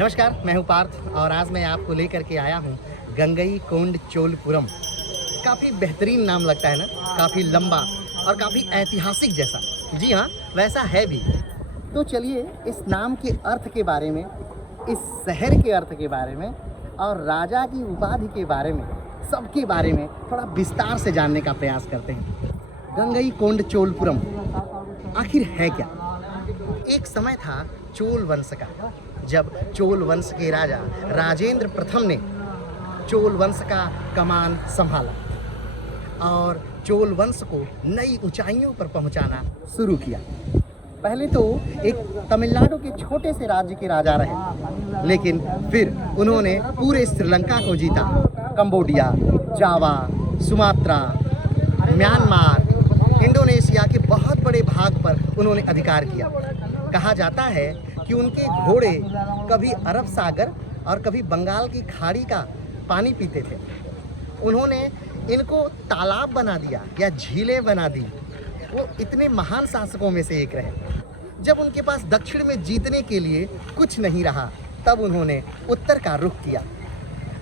नमस्कार, मैं हूं पार्थ और आज मैं आपको लेकर के आया हूं गंगईकोंड-चोलपुरम। काफ़ी बेहतरीन नाम लगता है ना, काफ़ी लंबा और काफ़ी ऐतिहासिक जैसा। जी हाँ, वैसा है भी। तो चलिए इस नाम के अर्थ के बारे में, इस शहर के अर्थ के बारे में और राजा की उपाधि के बारे में, सबके बारे में थोड़ा विस्तार से जानने का प्रयास करते हैं। गंगईकोंड-चोलपुरम आखिर है क्या? एक समय था चोल वंश का, जब चोल वंश के राजा राजेंद्र प्रथम ने चोल वंश का कमान संभाला और चोल वंश को नई ऊंचाइयों पर पहुंचाना शुरू किया। पहले तो एक तमिलनाडु के छोटे से राज्य के राजा रहे, लेकिन फिर उन्होंने पूरे श्रीलंका को जीता। कंबोडिया, जावा, सुमात्रा, म्यांमार, इंडोनेशिया के बहुत बड़े भाग पर उन्होंने अधिकार किया। कहा जाता है कि उनके घोड़े कभी अरब सागर और कभी बंगाल की खाड़ी का पानी पीते थे। उन्होंने इनको तालाब बना दिया या झीलें बना दी। वो इतने महान शासकों में से एक रहे। जब उनके पास दक्षिण में जीतने के लिए कुछ नहीं रहा, तब उन्होंने उत्तर का रुख किया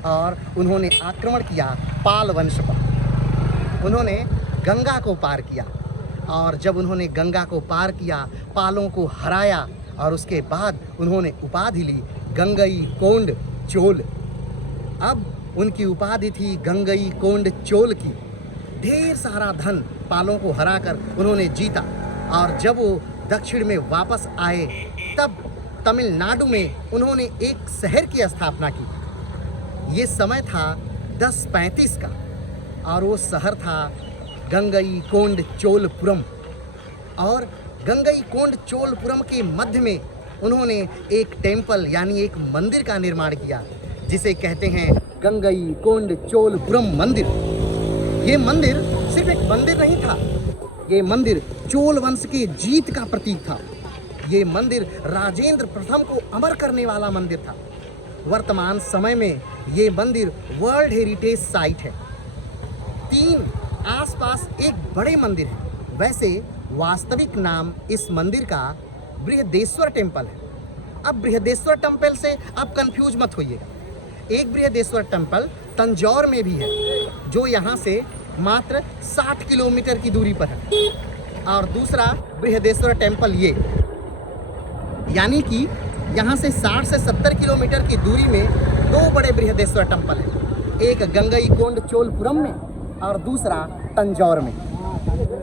और उन्होंने आक्रमण किया पाल वंश पर। उन्होंने गंगा को पार किया और जब उन्होंने गंगा को पार किया, पालों को हराया और उसके बाद उन्होंने उपाधि ली गंगईकोंड चोल। अब उनकी उपाधि थी गंगईकोंड चोल की। ढेर सारा धन पालों को हराकर उन्होंने जीता और जब वो दक्षिण में वापस आए, तब तमिलनाडु में उन्होंने एक शहर की स्थापना की। ये समय था 1035 का और वो शहर था गंगईकोंड-चोलपुरम। और गंगईकोंड-चोलपुरम के मध्य में उन्होंने एक टेम्पल यानी एक मंदिर का निर्माण किया, जिसे कहते हैं गंगईकोंड-चोलपुरम मंदिर। ये मंदिर सिर्फ एक मंदिर नहीं था, ये मंदिर चोल वंश के जीत का प्रतीक था। ये मंदिर राजेंद्र प्रथम को अमर करने वाला मंदिर था। वर्तमान समय में ये मंदिर वर्ल्ड हेरिटेज साइट है। 3 आसपास एक बड़े मंदिर हैं। वैसे वास्तविक नाम इस मंदिर का बृहदेश्वर टेम्पल है। अब बृहदेश्वर टेम्पल से आप कंफ्यूज मत होइएगा। एक बृहदेश्वर टेम्पल तंजौर में भी है, जो यहाँ से मात्र 60 किलोमीटर की दूरी पर है, और दूसरा बृहदेश्वर टेम्पल ये, यानी कि यहाँ से 60 से 70 किलोमीटर की दूरी में 2 बड़े बृहदेश्वर टेम्पल हैं। एक गंगईकोंड-चोलपुरम में और दूसरा तंजौर में।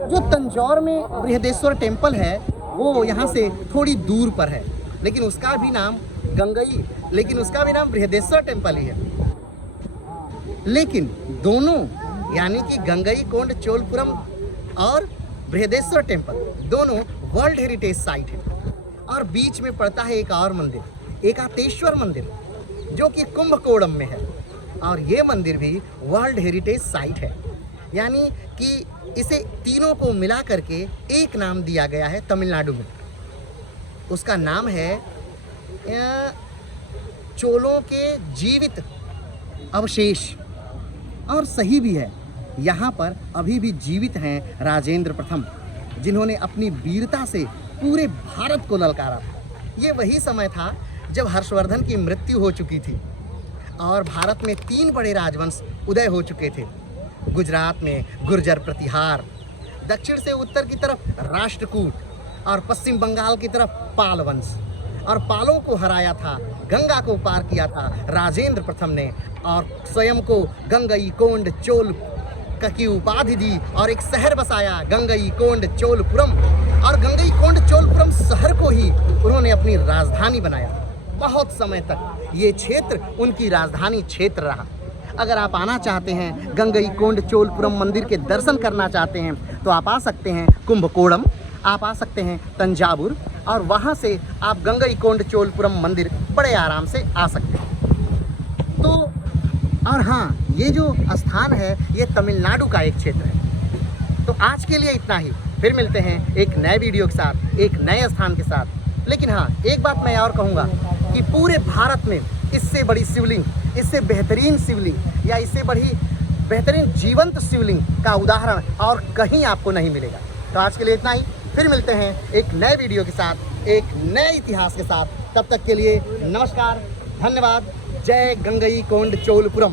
जो तंजौर में बृहदेश्वर टेम्पल है वो यहाँ से थोड़ी दूर पर है, लेकिन उसका भी नाम बृहदेश्वर टेम्पल ही है। लेकिन दोनों यानी कि गंगईकोंड-चोलपुरम और बृहदेश्वर टेम्पल दोनों वर्ल्ड हेरिटेज साइट है। और बीच में पड़ता है एक और मंदिर, एकातेश्वर मंदिर, जो कि कुंभकोणम में है, और ये मंदिर भी वर्ल्ड हेरिटेज साइट है। यानी कि इसे तीनों को मिला करके एक नाम दिया गया है तमिलनाडु में। उसका नाम है चोलों के जीवित अवशेष। और सही भी है, यहाँ पर अभी भी जीवित हैं राजेंद्र प्रथम, जिन्होंने अपनी वीरता से पूरे भारत को ललकारा था। ये वही समय था जब हर्षवर्धन की मृत्यु हो चुकी थी और भारत में 3 बड़े राजवंश उदय हो चुके थे। गुजरात में गुर्जर प्रतिहार, दक्षिण से उत्तर की तरफ राष्ट्रकूट और पश्चिम बंगाल की तरफ पाल वंश। और पालों को हराया था, गंगा को पार किया था राजेंद्र प्रथम ने, और स्वयं को गंगईकोंड-चोल की उपाधि दी और एक शहर बसाया गंगईकोंड-चोलपुरम। और गंगईकोंड-चोलपुरम शहर को ही उन्होंने अपनी राजधानी बनाया। बहुत समय तक ये क्षेत्र उनकी राजधानी क्षेत्र रहा। अगर आप आना चाहते हैं, गंगईकोंड-चोलपुरम मंदिर के दर्शन करना चाहते हैं, तो आप आ सकते हैं कुंभकोणम, आप आ सकते हैं तंजावुर, और वहाँ से आप गंगईकोंड-चोलपुरम मंदिर बड़े आराम से आ सकते हैं। तो और हाँ, ये जो स्थान है ये तमिलनाडु का एक क्षेत्र है। तो आज के लिए इतना ही। फिर मिलते हैं एक नए वीडियो के साथ, एक नए स्थान के साथ। लेकिन हाँ, एक बात मैं और कहूँगा कि पूरे भारत में इससे बड़ी शिवलिंग, इससे बेहतरीन शिवलिंग या इससे बड़ी बेहतरीन जीवंत शिवलिंग का उदाहरण और कहीं आपको नहीं मिलेगा। तो आज के लिए इतना ही। फिर मिलते हैं एक नए वीडियो के साथ, एक नए इतिहास के साथ। तब तक के लिए नमस्कार, धन्यवाद। जय गंगई कोंड चोलपुरम।